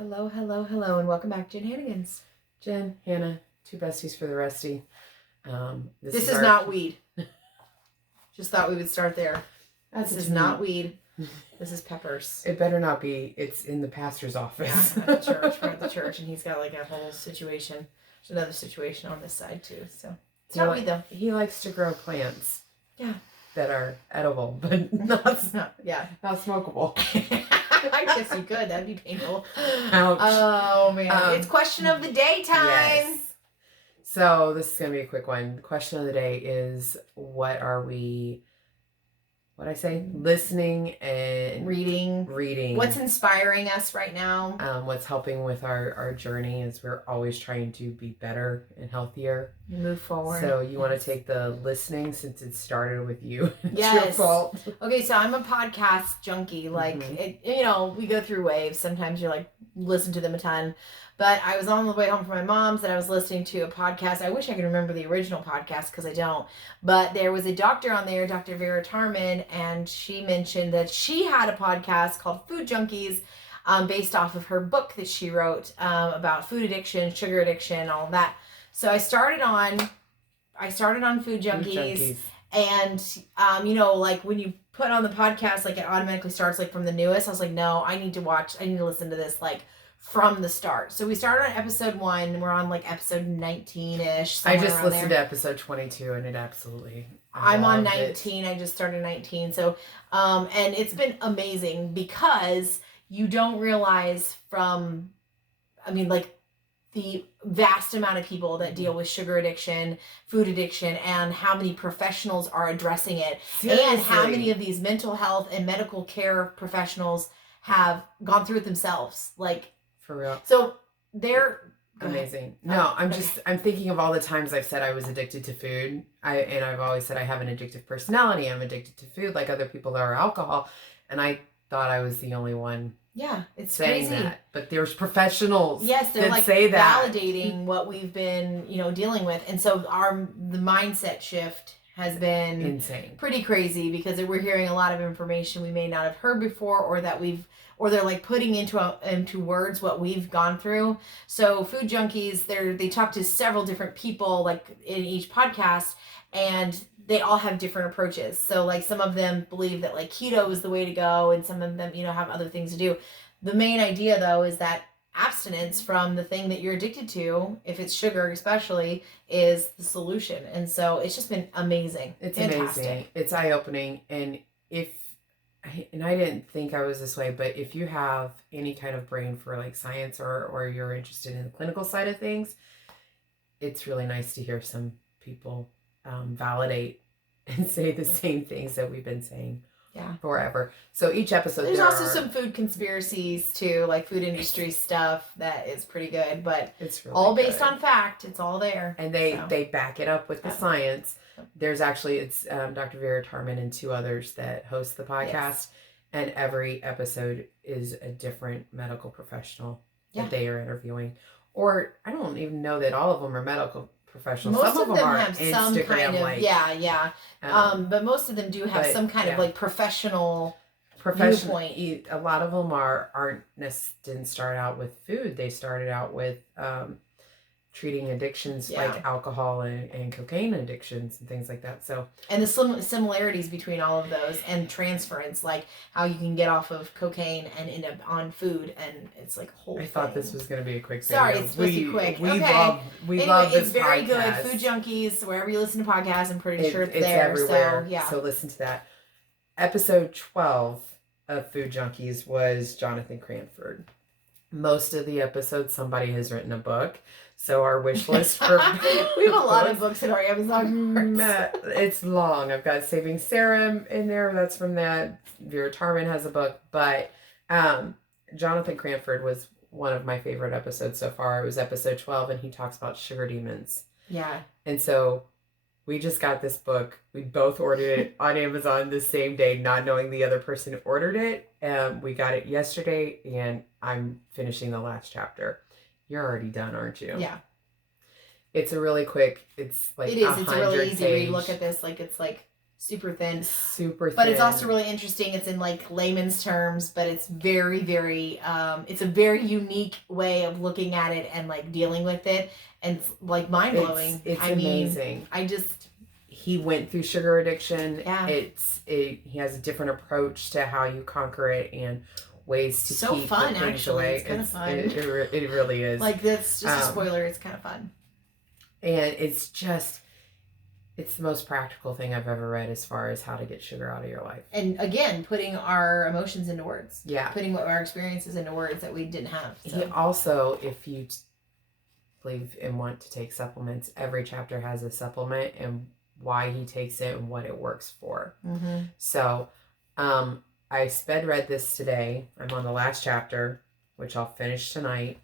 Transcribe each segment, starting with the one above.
Hello, hello, hello, and welcome back to Jen Hannigan's. Jen, Hannah, two besties for the resty. This is not weed. Just thought we would start there. This is not weed. This is peppers. It better not be. It's in the pastor's office. Yeah, at the church. We're at the church, and he's got like a whole situation. There's another situation on this side too. So it's not weed though. He likes to grow plants. Yeah. That are edible, but not smokable. I guess you could. That'd be painful. Ouch. Oh man. It's question of the day time. Yes. So this is gonna be a quick one. The question of the day is, what are we? What'd I say? Listening and reading. What's inspiring us right now? What's helping with our journey is we're always trying to be better and healthier. Move forward. So you want to take the listening, since it started with you. Yes. It's your fault. Okay, so I'm a podcast junkie. Like, we go through waves. Sometimes you're like, listen to them a ton. But I was on the way home from my mom's and I was listening to a podcast. I wish I could remember the original podcast because I don't. But there was a doctor on there, Dr. Vera Tarman, and she mentioned that she had a podcast called Food Junkies, based off of her book that she wrote about food addiction, sugar addiction, all of that. So I started on Food Junkies. And, like when you put on the podcast, like it automatically starts like from the newest. I was like, no, I need to listen to this like from the start. So we started on episode 1. We're on like episode 19-ish. I just listened to episode 22 and it absolutely... I'm on 19. I just started 19. So, and it's been amazing because you don't realize the vast amount of people that deal with sugar addiction, food addiction, and how many professionals are addressing it. Seriously. And how many of these mental health and medical care professionals have gone through it themselves. Like, for real. So they're amazing. No, I'm thinking of all the times I've said I was addicted to food. I've always said I have an addictive personality. I'm addicted to food like other people are alcohol. And I thought I was the only one. Yeah, it's saying crazy. That. But there's professionals. Yes, they're that like say that. Validating what we've been, dealing with. And so the mindset shift has been insane. Pretty crazy because we're hearing a lot of information we may not have heard before, or they're like putting into words what we've gone through. So Food Junkies, they talk to several different people like in each podcast, and they all have different approaches. So like some of them believe that like keto is the way to go, and some of them, have other things to do. The main idea though is that abstinence from the thing that you're addicted to, if it's sugar especially, is the solution. And so it's just been amazing. It's fantastic. Amazing. It's eye-opening. And I didn't think I was this way, but if you have any kind of brain for like science or you're interested in the clinical side of things, it's really nice to hear some people validate and say the same things that we've been saying forever. So each episode there's also some food conspiracies too, like food industry stuff that is pretty good, but it's really all based on fact. It's all there, and they back it up with the science. There's actually it's Dr. Vera Tarman and 2 others that host the podcast, and every episode is a different medical professional that they are interviewing. Or I don't even know that all of them are medical professionals. Most some of them are have some kind of but most of them do have some kind of like professional viewpoint. A lot of them didn't start out with food. They started out with treating addictions like alcohol and cocaine addictions and things like that. So, and the similarities between all of those and transference, like how you can get off of cocaine and end up on food, and it's like a whole thing. Thought this was going to be a quick video. Sorry, it's supposed to be quick. We love this it's very podcast. Good. Food Junkies, wherever you listen to podcasts, I'm pretty sure it's there. Everywhere. So, so listen to that. Episode 12 of Food Junkies was Jonathan Cranford. Most of the episodes, somebody has written a book. So our wish list for we have a lot of books in our Amazon carts. It's long. I've got Saving Sarah in there. That's from that. Vera Tarman has a book. But Jonathan Cranford was one of my favorite episodes so far. It was episode 12, and he talks about sugar demons. Yeah. And so we just got this book. We both ordered it on Amazon the same day, not knowing the other person ordered it. We got it yesterday, and I'm finishing the last chapter. You're already done, aren't you? Yeah. It's a really quick, it's like it is. It's a really easy read. Look at this. Like, it's like super thin. Super thin. But it's also really interesting. It's in like layman's terms, but it's very, very, it's a very unique way of looking at it and like dealing with it. And it's like mind blowing. It's amazing. He went through sugar addiction. Yeah. He has a different approach to how you conquer it and ways to keep fun, the things actually. away. It's kind of fun. It really is. Like, that's just a spoiler. It's kind of fun. And it's the most practical thing I've ever read as far as how to get sugar out of your life. And again, putting our emotions into words. Yeah. Putting what our experiences into words that we didn't have. So. He also, if you believe and want to take supplements, every chapter has a supplement and why he takes it and what it works for. Mm-hmm. So, I sped read this today. I'm on the last chapter, which I'll finish tonight.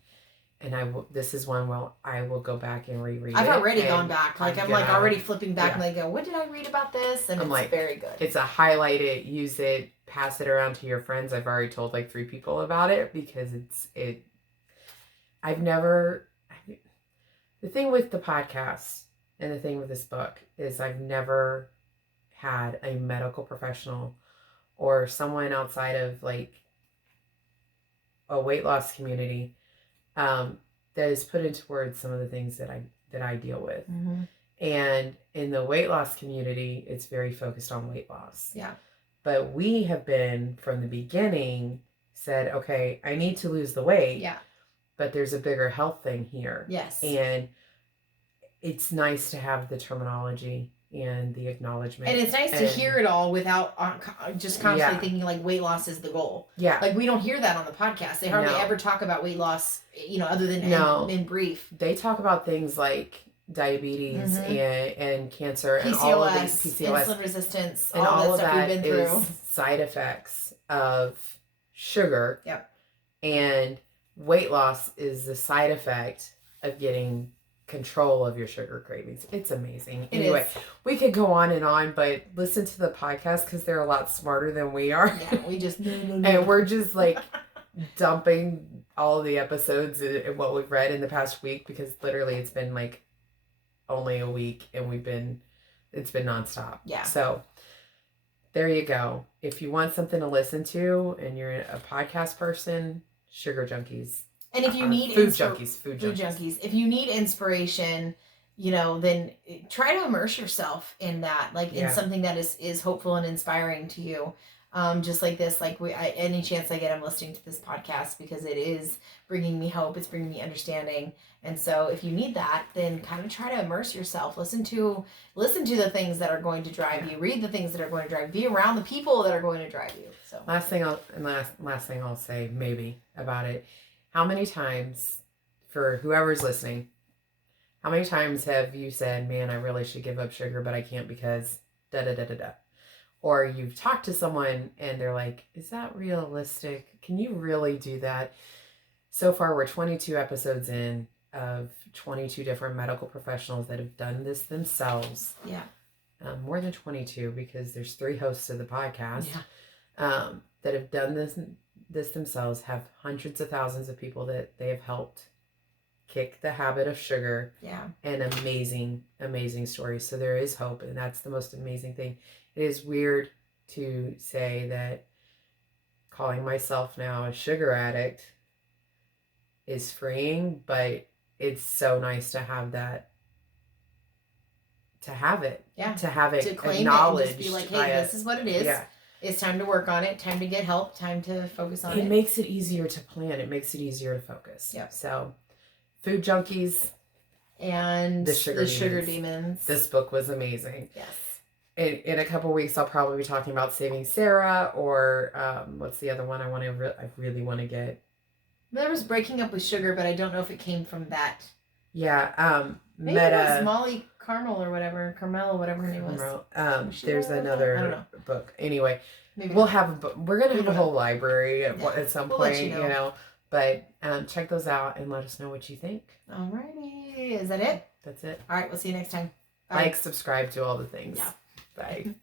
And this is one where I will go back and reread it. I've already gone back. Like, I'm like already flipping back and I go, what did I read about this? And it's like, very good. It's a highlight it, use it, pass it around to your friends. I've already told like 3 people about it because the thing with the podcast and the thing with this book is I've never had a medical professional or someone outside of like a weight loss community that has put into words some of the things that I deal with. Mm-hmm. And in the weight loss community, it's very focused on weight loss. Yeah. But we have been from the beginning said, okay, I need to lose the weight. Yeah. But there's a bigger health thing here. Yes. And it's nice to have the terminology and the acknowledgement. And it's nice to hear it all without just constantly thinking like weight loss is the goal. Yeah. Like, we don't hear that on the podcast. They hardly ever talk about weight loss, other than in brief. They talk about things like diabetes and cancer PCOS, and all of these PCOS, insulin resistance, and all of that stuff we've been through. Is side effects of sugar. Yep. And weight loss is the side effect of getting control of your sugar cravings. It's amazing. Anyway, we could go on, but listen to the podcast because they're a lot smarter than we are. Yeah, we just and we're just like dumping all of the episodes and what we've read in the past week because literally it's been like only a week and it's been nonstop. Yeah. So there you go. If you want something to listen to and you're a podcast person, Sugar Junkies. And if you need food junkies. If you need inspiration, then try to immerse yourself in that, like in something that is hopeful and inspiring to you. Just like this, like any chance I get, I'm listening to this podcast because it is bringing me hope. It's bringing me understanding. And so if you need that, then kind of try to immerse yourself. Listen to the things that are going to drive you. Read the things that are going to drive you. Be around the people that are going to drive you. So last thing I'll say maybe about it. How many times, for whoever's listening, how many times have you said, man, I really should give up sugar, but I can't because da-da-da-da-da. Or you've talked to someone and they're like, is that realistic? Can you really do that? So far, we're 22 episodes in of 22 different medical professionals that have done this themselves. Yeah. More than 22 because there's 3 hosts of the podcast that have done this themselves, have hundreds of thousands of people that they have helped kick the habit of sugar. Yeah. And amazing stories. So there is hope, and that's the most amazing thing. It is weird to say that calling myself now a sugar addict is freeing, but it's so nice to have that, to have it to claim acknowledged. It and just be like, hey, this is what it is. Yeah. It's time to work on it, time to get help, time to focus on it. It makes it easier to plan. It makes it easier to focus. Yep. So, Food Junkies and the Sugar Demons. This book was amazing. Yes. In a couple weeks, I'll probably be talking about Saving Sarah, or what's the other one I really want to get. There was Breaking Up with Sugar, but I don't know if it came from that. Yeah. Maybe it was Molly Carmel or whatever, Carmel, whatever her name was. There's another book. Anyway, maybe we'll have a book. We're gonna have a whole library at some point, let you know. But check those out and let us know what you think. Alrighty, is that it? That's it. All right, we'll see you next time. Bye. Like, subscribe to all the things. Yeah. Bye.